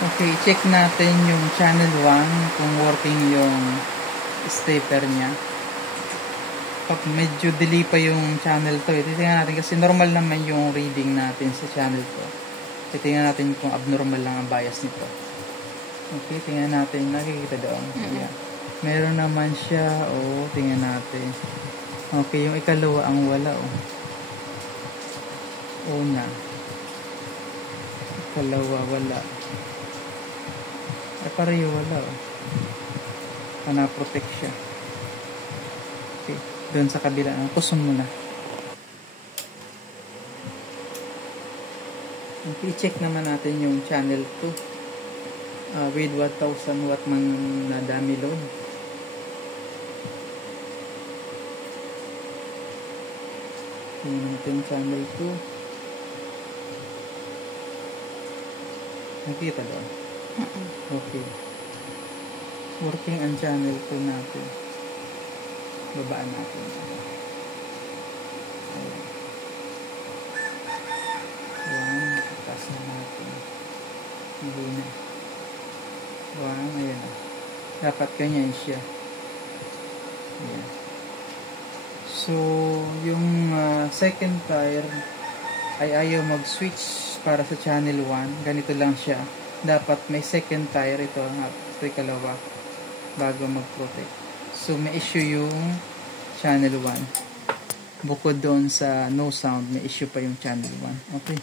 Okay, check natin yung channel 1 kung working yung stepper niya. Pag medyo delay pa yung channel to, titingnan natin kasi normal naman yung reading natin sa channel to. Titingnan natin kung abnormal lang ang bias nito. Okay, tingnan natin. Nakikita doon. Yeah. Meron naman siya. Oh, tingnan natin. Okay, yung ikalawa ang wala. Oh. Una. Ikalawa, wala. Pareho wala. Oh. Na-protect siya. Okay, doon sa kabila. Kusong muna. Okay, check naman natin yung channel 2. With 1,000 watt man na dummy load. Tingnan natin channel 2. Nakita doon? Okay. Working ang channel 2 natin. Babaan natin. Ayan. Taas na natin. Hindi na. Wow, ayan. Dapat ganyan siya. Ayan. So, yung second tire ay ayaw mag-switch para sa channel 1. Ganito lang siya. Dapat may second tire ito, ikalawa, bago mag-protect. So, may issue yung channel 1. Bukod doon sa no sound, may issue pa yung channel 1. Okay.